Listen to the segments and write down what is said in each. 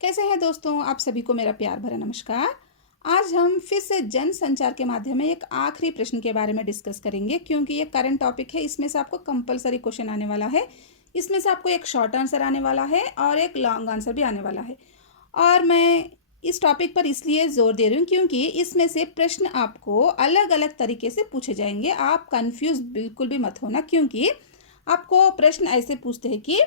कैसे हैं दोस्तों? आप सभी को मेरा प्यार भरा नमस्कार। आज हम फिर से जन संचार के माध्यम में एक आखिरी प्रश्न के बारे में डिस्कस करेंगे, क्योंकि ये करंट टॉपिक है। इसमें से आपको कंपलसरी क्वेश्चन आने वाला है। इसमें से आपको एक शॉर्ट आंसर आने वाला है और एक लॉन्ग आंसर भी आने वाला है। और मैं इस टॉपिक पर इसलिए ज़ोर दे रही हूँ क्योंकि इसमें से प्रश्न आपको अलग अलग तरीके से पूछे जाएंगे। आप कंफ्यूज बिल्कुल भी मत होना, क्योंकि आपको प्रश्न ऐसे पूछते हैं कि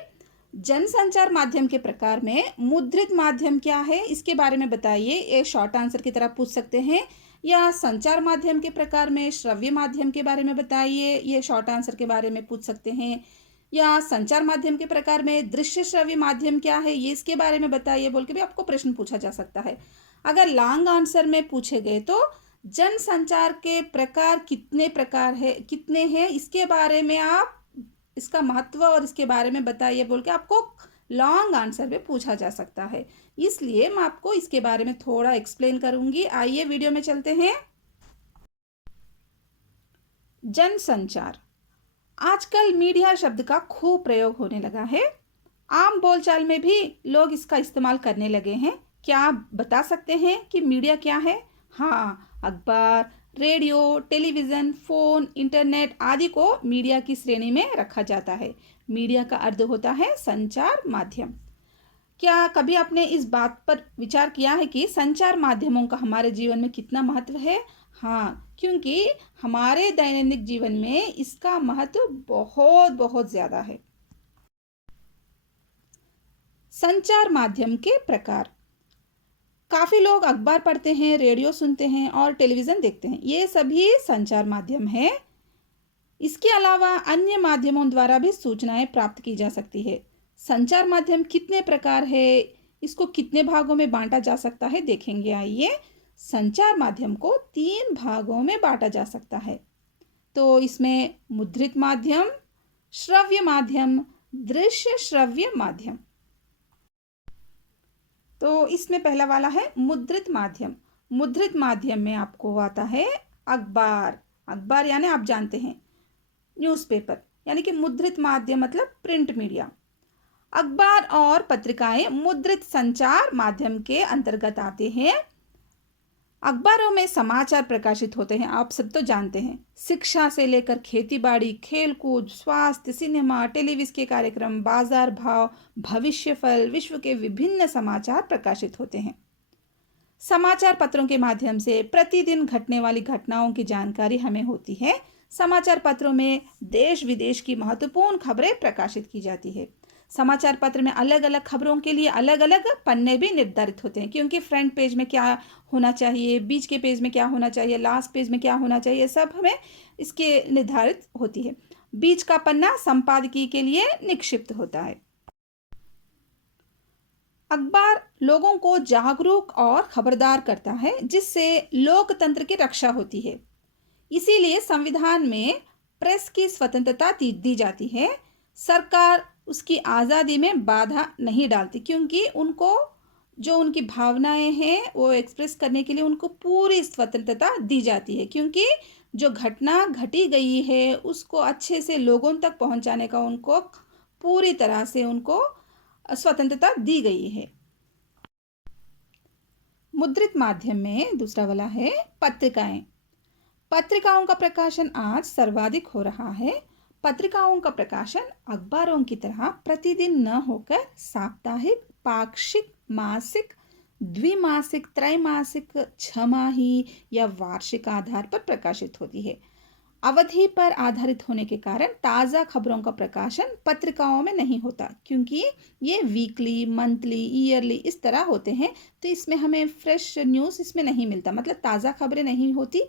जनसंचार माध्यम के प्रकार में मुद्रित माध्यम क्या है, इसके बारे में बताइए। ये शॉर्ट आंसर की तरह पूछ सकते हैं। या संचार माध्यम के प्रकार में श्रव्य माध्यम के बारे में बताइए, ये शॉर्ट आंसर के बारे में पूछ सकते हैं। या संचार माध्यम के प्रकार में दृश्य श्रव्य माध्यम क्या है, ये इसके बारे में बताइए बोल के भी आपको प्रश्न पूछा जा सकता है। अगर लॉन्ग आंसर में पूछे गए तो जनसंचार के प्रकार कितने हैं, इसके बारे में आप इसका महत्व और इसके बारे में बताइए बोल के आपको लॉन्ग आंसर में पूछा जा सकता है। इसलिए मैं आपको इसके बारे में थोड़ा एक्सप्लेन करूंगी। आइए वीडियो में चलते हैं। जनसंचार आजकल मीडिया शब्द का खूब प्रयोग होने लगा है। आम बोलचाल में भी लोग इसका इस्तेमाल करने लगे हैं। क्या आप बता सकते हैं कि मीडिया क्या है? हाँ, अखबार, रेडियो, टेलीविज़न, फ़ोन, इंटरनेट आदि को मीडिया की श्रेणी में रखा जाता है। मीडिया का अर्थ होता है संचार माध्यम। क्या कभी आपने इस बात पर विचार किया है कि संचार माध्यमों का हमारे जीवन में कितना महत्व है? हाँ, क्योंकि हमारे दैनिक जीवन में इसका महत्व बहुत बहुत ज़्यादा है। संचार माध्यम के प्रकार। काफ़ी लोग अखबार पढ़ते हैं, रेडियो सुनते हैं और टेलीविज़न देखते हैं। ये सभी संचार माध्यम है। इसके अलावा अन्य माध्यमों द्वारा भी सूचनाएं प्राप्त की जा सकती है। संचार माध्यम कितने प्रकार है, इसको कितने भागों में बांटा जा सकता है, देखेंगे। आइए, संचार माध्यम को 3 भागों में बांटा जा सकता है। तो इसमें मुद्रित माध्यम, श्रव्य माध्यम, दृश्य श्रव्य माध्यम। तो इसमें पहला वाला है मुद्रित माध्यम। मुद्रित माध्यम में आपको आता है अखबार। अखबार यानी आप जानते हैं न्यूज़पेपर, यानी कि मुद्रित माध्यम मतलब प्रिंट मीडिया। अखबार और पत्रिकाएं मुद्रित संचार माध्यम के अंतर्गत आते हैं। अखबारों में समाचार प्रकाशित होते हैं, आप सब तो जानते हैं। शिक्षा से लेकर खेती बाड़ी, खेलकूद, स्वास्थ्य, सिनेमा, टेलीविजन के कार्यक्रम, बाजार भाव, भविष्य फल, विश्व के विभिन्न समाचार प्रकाशित होते हैं। समाचार पत्रों के माध्यम से प्रतिदिन घटने वाली घटनाओं की जानकारी हमें होती है। समाचार पत्रों में देश विदेश की महत्वपूर्ण खबरें प्रकाशित की जाती है। समाचार पत्र में अलग अलग खबरों के लिए अलग अलग पन्ने भी निर्धारित होते हैं, क्योंकि फ्रंट पेज में क्या होना चाहिए, बीच के पेज में क्या होना चाहिए, लास्ट पेज में क्या होना चाहिए, सब हमें इसके निर्धारित होती है। बीच का पन्ना संपादकीय के लिए निक्षिप्त होता है। अखबार लोगों को जागरूक और खबरदार करता है, जिससे लोकतंत्र की रक्षा होती है। इसीलिए संविधान में प्रेस की स्वतंत्रता दी जाती है। सरकार उसकी आज़ादी में बाधा नहीं डालती, क्योंकि उनको जो उनकी भावनाएं हैं वो एक्सप्रेस करने के लिए उनको पूरी स्वतंत्रता दी जाती है, क्योंकि जो घटना घटी गई है उसको अच्छे से लोगों तक पहुंचाने का उनको पूरी तरह से उनको स्वतंत्रता दी गई है। मुद्रित माध्यम में दूसरा वाला है पत्रिकाएं। पत्रिकाओं का प्रकाशन आज सर्वाधिक हो रहा है। पत्रिकाओं का प्रकाशन अखबारों की तरह प्रतिदिन न होकर साप्ताहिक, पाक्षिक, मासिक, द्विमासिक, त्रैमासिक, छमाही या वार्षिक आधार पर प्रकाशित होती है। अवधि पर आधारित होने के कारण ताज़ा खबरों का प्रकाशन पत्रिकाओं में नहीं होता, क्योंकि ये वीकली, मंथली, ईयरली इस तरह होते हैं। तो इसमें हमें फ्रेश न्यूज़ इसमें नहीं मिलता, मतलब ताज़ा खबरें नहीं होती।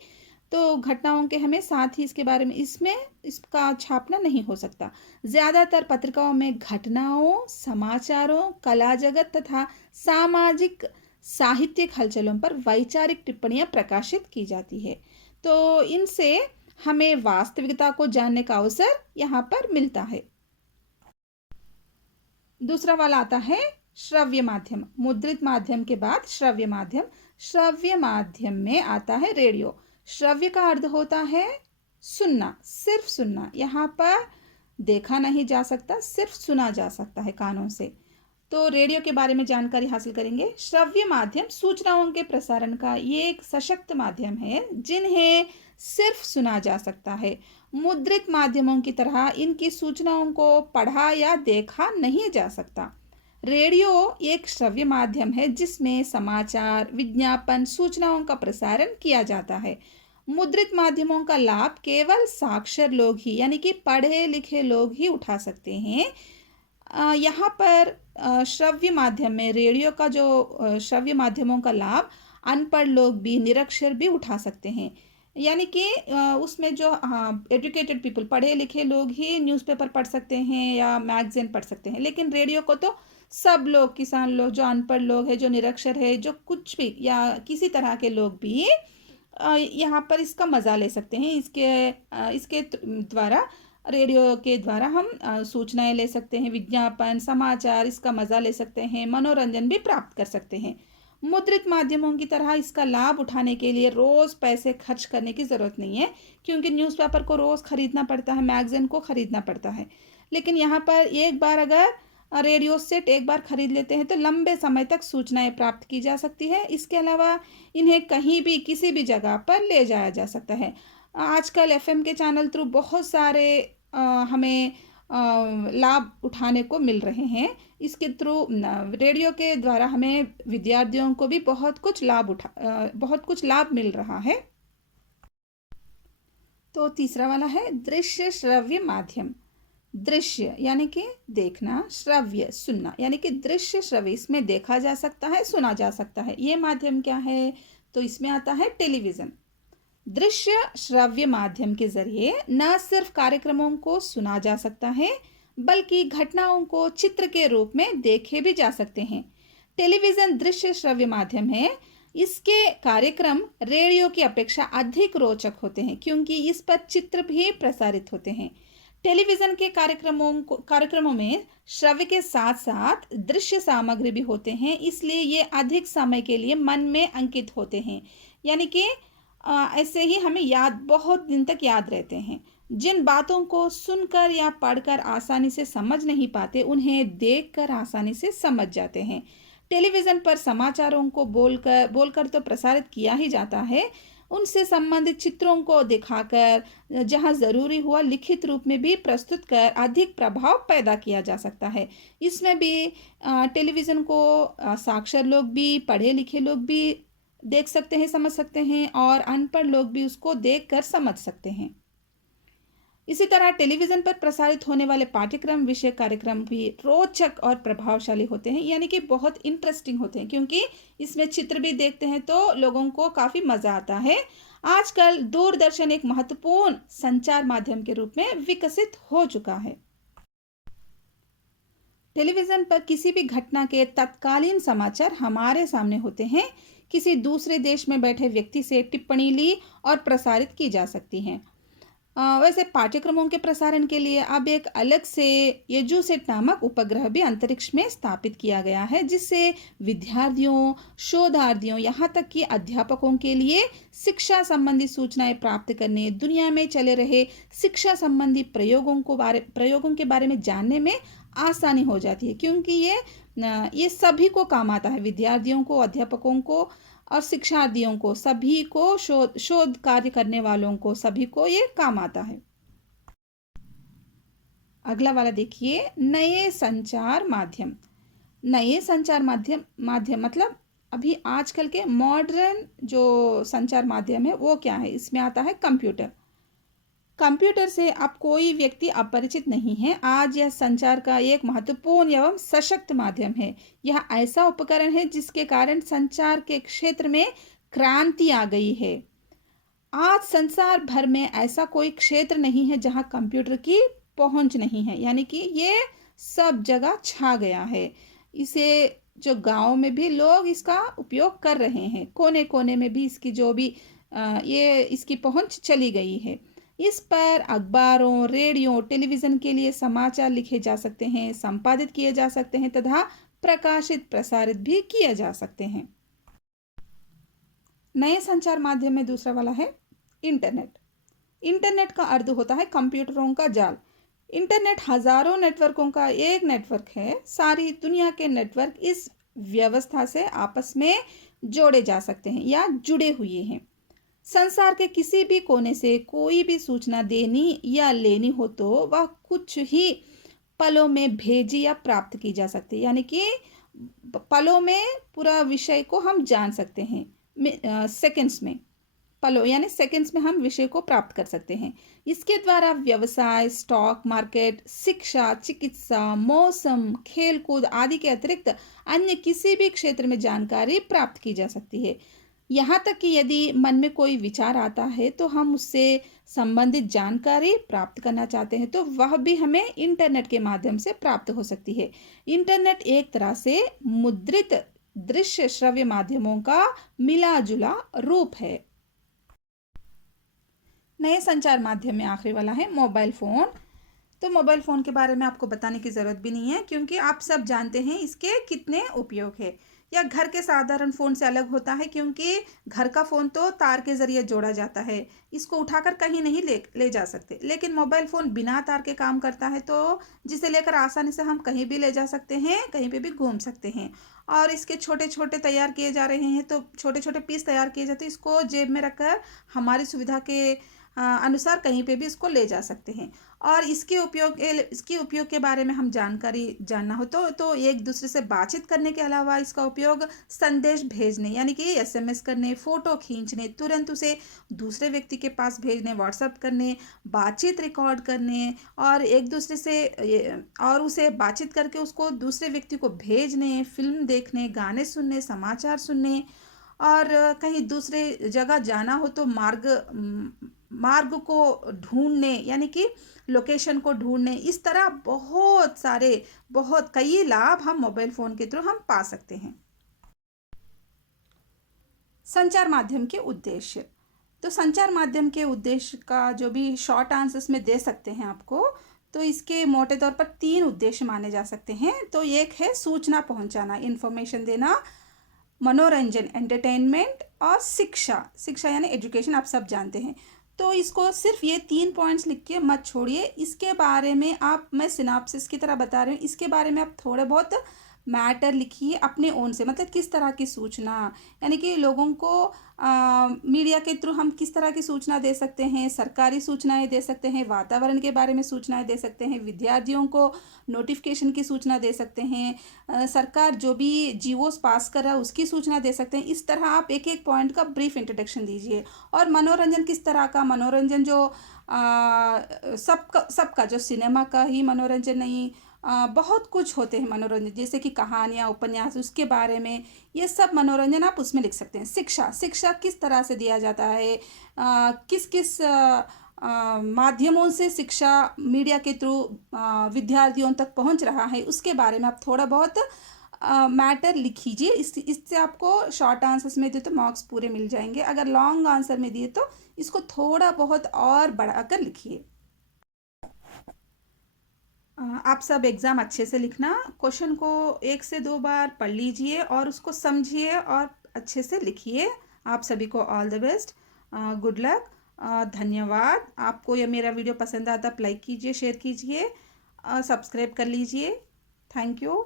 तो घटनाओं के हमें साथ ही इसके बारे में इसमें इसका छापना नहीं हो सकता। ज़्यादातर पत्रिकाओं में घटनाओं, समाचारों, कला जगत तथा सामाजिक साहित्यिक हलचलों पर वैचारिक टिप्पणियां प्रकाशित की जाती है। तो इनसे हमें वास्तविकता को जानने का अवसर यहाँ पर मिलता है। दूसरा वाला आता है श्रव्य माध्यम। मुद्रित माध्यम के बाद श्रव्य माध्यम। श्रव्य माध्यम में आता है रेडियो। श्रव्य का अर्थ होता है सुनना, सिर्फ सुनना। यहाँ पर देखा नहीं जा सकता, सिर्फ सुना जा सकता है कानों से। तो तो रेडियो के बारे में जानकारी हासिल करेंगे। श्रव्य माध्यम सूचनाओं के प्रसारण का ये एक सशक्त माध्यम है जिन्हें सिर्फ सुना जा सकता है। मुद्रित माध्यमों की तरह इनकी सूचनाओं को पढ़ा या देखा नहीं जा सकता। रेडियो एक श्रव्य माध्यम है जिसमें समाचार, विज्ञापन, सूचनाओं का प्रसारण किया जाता है। मुद्रित माध्यमों का लाभ केवल साक्षर लोग ही यानी कि पढ़े लिखे लोग ही उठा सकते हैं। यहाँ पर श्रव्य माध्यम में रेडियो का जो श्रव्य माध्यमों का लाभ अनपढ़ लोग भी, निरक्षर भी उठा सकते हैं। यानी कि उसमें जो एजुकेटेड पीपल, पढ़े लिखे लोग ही न्यूज़पेपर पढ़ सकते हैं या मैगजीन पढ़ सकते हैं, लेकिन रेडियो को तो सब लोग, किसान लोग, जो अनपढ़ लोग हैं, जो निरक्षर है, जो कुछ भी या किसी तरह के लोग भी यहाँ पर इसका मज़ा ले सकते हैं। इसके द्वारा, रेडियो के द्वारा हम सूचनाएं ले सकते हैं, विज्ञापन, समाचार, इसका मज़ा ले सकते हैं, मनोरंजन भी प्राप्त कर सकते हैं। मुद्रित माध्यमों की तरह इसका लाभ उठाने के लिए रोज़ पैसे खर्च करने की ज़रूरत नहीं है, क्योंकि न्यूज़पेपर को रोज़ ख़रीदना पड़ता है, मैगज़ीन को ख़रीदना पड़ता है। लेकिन यहाँ पर एक बार अगर रेडियो सेट एक बार ख़रीद लेते हैं तो लंबे समय तक सूचनाएं प्राप्त की जा सकती है। इसके अलावा इन्हें कहीं भी, किसी भी जगह पर ले जाया जा सकता है। आजकल एफएम के चैनल थ्रू बहुत सारे हमें लाभ उठाने को मिल रहे हैं। इसके थ्रू रेडियो के द्वारा हमें विद्यार्थियों को भी बहुत कुछ लाभ मिल रहा है। तो तीसरा वाला है दृश्य श्रव्य माध्यम। दृश्य यानी कि देखना, श्रव्य सुनना, यानी कि दृश्य श्रव्य, इसमें देखा जा सकता है, सुना जा सकता है। ये माध्यम क्या है? तो इसमें आता है टेलीविज़न। दृश्य श्रव्य माध्यम के जरिए न सिर्फ कार्यक्रमों को सुना जा सकता है बल्कि घटनाओं को चित्र के रूप में देखे भी जा सकते हैं। टेलीविज़न दृश्य श्रव्य माध्यम है। इसके कार्यक्रम रेडियो की अपेक्षा अधिक रोचक होते हैं क्योंकि इस पर चित्र भी प्रसारित होते हैं। टेलीविज़न के कार्यक्रमों में श्रव्य के साथ साथ दृश्य सामग्री भी होते हैं, इसलिए ये अधिक समय के लिए मन में अंकित होते हैं। यानी कि ऐसे ही हमें बहुत दिन तक याद रहते हैं। जिन बातों को सुनकर या पढ़कर आसानी से समझ नहीं पाते, उन्हें देखकर आसानी से समझ जाते हैं। टेलीविज़न पर समाचारों को बोलकर तो प्रसारित किया ही जाता है, उनसे संबंधित चित्रों को दिखाकर, जहां ज़रूरी हुआ लिखित रूप में भी प्रस्तुत कर अधिक प्रभाव पैदा किया जा सकता है। इसमें भी टेलीविज़न को साक्षर लोग भी, पढ़े लिखे लोग भी देख सकते हैं, समझ सकते हैं, और अनपढ़ लोग भी उसको देखकर समझ सकते हैं। इसी तरह टेलीविज़न पर प्रसारित होने वाले पाठ्यक्रम, विषय कार्यक्रम भी रोचक और प्रभावशाली होते हैं, यानी कि बहुत इंटरेस्टिंग होते हैं, क्योंकि इसमें चित्र भी देखते हैं तो लोगों को काफ़ी मज़ा आता है। आजकल दूरदर्शन एक महत्वपूर्ण संचार माध्यम के रूप में विकसित हो चुका है। टेलीविज़न पर किसी भी घटना के तत्कालीन समाचार हमारे सामने होते हैं। किसी दूसरे देश में बैठे व्यक्ति से टिप्पणी ली और प्रसारित की जा सकती हैं। वैसे पाठ्यक्रमों के प्रसारण के लिए अब एक अलग से एजुसेट नामक उपग्रह भी अंतरिक्ष में स्थापित किया गया है, जिससे विद्यार्थियों, शोधार्थियों, यहाँ तक कि अध्यापकों के लिए शिक्षा संबंधी सूचनाएं प्राप्त करने, दुनिया में चले रहे शिक्षा संबंधी प्रयोगों के बारे में जानने में आसानी हो जाती है, क्योंकि ये सभी को काम आता है, विद्यार्थियों को, अध्यापकों को और शिक्षार्थियों को, सभी को, शोध कार्य करने वालों को, सभी को ये काम आता है। अगला वाला देखिए, नए संचार माध्यम। नए संचार माध्यम मतलब अभी आजकल के मॉडर्न जो संचार माध्यम है वो क्या है? इसमें आता है कंप्यूटर। कंप्यूटर से अब कोई व्यक्ति अपरिचित नहीं है। आज यह संचार का एक महत्वपूर्ण एवं सशक्त माध्यम है। यह ऐसा उपकरण है जिसके कारण संचार के क्षेत्र में क्रांति आ गई है। आज संसार भर में ऐसा कोई क्षेत्र नहीं है जहां कंप्यूटर की पहुंच नहीं है, यानी कि ये सब जगह छा गया है। इसे जो गांव में भी लोग इसका उपयोग कर रहे हैं, कोने कोने में भी इसकी पहुंच चली गई है। इस पर अखबारों, रेडियो, टेलीविज़न के लिए समाचार लिखे जा सकते हैं, संपादित किए जा सकते हैं तथा प्रकाशित, प्रसारित भी किए जा सकते हैं। नए संचार माध्यम में दूसरा वाला है इंटरनेट। इंटरनेट का अर्थ होता है कंप्यूटरों का जाल। इंटरनेट हजारों नेटवर्कों का एक नेटवर्क है। सारी दुनिया के नेटवर्क इस व्यवस्था से आपस में जोड़े जा सकते हैं या जुड़े हुए हैं। संसार के किसी भी कोने से कोई भी सूचना देनी या लेनी हो तो वह कुछ ही पलों में भेजी या प्राप्त की जा सकती है, यानी कि पलों में पूरा विषय को हम जान सकते हैं, सेकंड्स में। पलों यानी सेकंड्स में हम विषय को प्राप्त कर सकते हैं। इसके द्वारा व्यवसाय, स्टॉक मार्केट, शिक्षा, चिकित्सा, मौसम, खेलकूद आदि के अतिरिक्त अन्य किसी भी क्षेत्र में जानकारी प्राप्त की जा सकती है। यहाँ तक कि यदि मन में कोई विचार आता है तो हम उससे संबंधित जानकारी प्राप्त करना चाहते हैं तो वह भी हमें इंटरनेट के माध्यम से प्राप्त हो सकती है। इंटरनेट एक तरह से मुद्रित दृश्य श्रव्य माध्यमों का मिला जुला रूप है। नए संचार माध्यम में आखिरी वाला है मोबाइल फ़ोन। तो मोबाइल फ़ोन के बारे में आपको बताने की ज़रूरत भी नहीं है क्योंकि आप सब जानते हैं इसके कितने उपयोग है। या घर के साधारण फ़ोन से अलग होता है क्योंकि घर का फ़ोन तो तार के ज़रिए जोड़ा जाता है, इसको उठाकर कहीं नहीं ले जा सकते। लेकिन मोबाइल फ़ोन बिना तार के काम करता है, तो जिसे लेकर आसानी से हम कहीं भी ले जा सकते हैं, कहीं पे भी घूम सकते हैं। और इसके छोटे छोटे तैयार किए जा रहे हैं, तो छोटे छोटे पीस तैयार किए जाते हैं, इसको जेब में रखकर हमारी सुविधा के अनुसार कहीं पे भी इसको ले जा सकते हैं। और इसके उपयोग के बारे में हम जानकारी जानना हो तो एक दूसरे से बातचीत करने के अलावा इसका उपयोग संदेश भेजने यानी कि एसएमएस करने, फ़ोटो खींचने, तुरंत उसे दूसरे व्यक्ति के पास भेजने, व्हाट्सएप करने, बातचीत रिकॉर्ड करने और एक दूसरे से और उसे बातचीत करके उसको दूसरे व्यक्ति को भेजने, फिल्म देखने, गाने सुनने, समाचार सुनने और कहीं दूसरे जगह जाना हो तो मार्ग को ढूंढने यानी कि लोकेशन को ढूंढने, इस तरह बहुत कई लाभ हम मोबाइल फ़ोन के थ्रू हम पा सकते हैं। संचार माध्यम के उद्देश्य। तो संचार माध्यम के उद्देश्य का जो भी शॉर्ट आंसर्स में दे सकते हैं आपको, तो इसके मोटे तौर पर 3 उद्देश्य माने जा सकते हैं। तो एक है सूचना पहुंचाना, इन्फॉर्मेशन देना, मनोरंजन, एंटरटेनमेंट और शिक्षा यानी एजुकेशन, आप सब जानते हैं। तो इसको सिर्फ ये 3 पॉइंट्स लिख के मत छोड़िए, इसके बारे में मैं सिनाप्सिस की तरह बता रही हूँ, इसके बारे में आप थोड़े बहुत मैटर लिखिए अपने ओन से, मतलब किस तरह की सूचना, यानी कि लोगों को मीडिया के थ्रू हम किस तरह की सूचना दे सकते हैं, सरकारी सूचनाएं दे सकते हैं, वातावरण के बारे में सूचनाएं दे सकते हैं, विद्यार्थियों को नोटिफिकेशन की सूचना दे सकते हैं, सरकार जो भी जीवोस पास कर रहा है उसकी सूचना दे सकते हैं। इस तरह आप एक एक पॉइंट का ब्रीफ इंट्रोडक्शन दीजिए। और मनोरंजन किस तरह का, मनोरंजन जो सबका जो सिनेमा का ही मनोरंजन नहीं, बहुत कुछ होते हैं मनोरंजन, जैसे कि कहानियाँ, उपन्यास, उसके बारे में, ये सब मनोरंजन आप उसमें लिख सकते हैं। शिक्षा किस तरह से दिया जाता है, किस किस माध्यमों से शिक्षा मीडिया के थ्रू विद्यार्थियों तक पहुंच रहा है, उसके बारे में आप थोड़ा बहुत मैटर लिखिए। इससे आपको शॉर्ट आंसर्स में दिए तो मार्क्स पूरे मिल जाएंगे। अगर लॉन्ग आंसर में दिए तो इसको थोड़ा बहुत और बढ़ाकर लिखिए। आप सब एग्ज़ाम अच्छे से लिखना, क्वेश्चन को 1 से 2 बार पढ़ लीजिए और उसको समझिए और अच्छे से लिखिए। आप सभी को all the best, good luck, धन्यवाद। आपको यह मेरा वीडियो पसंद आता तो लाइक कीजिए, शेयर कीजिए, सब्सक्राइब कर लीजिए। Thank you.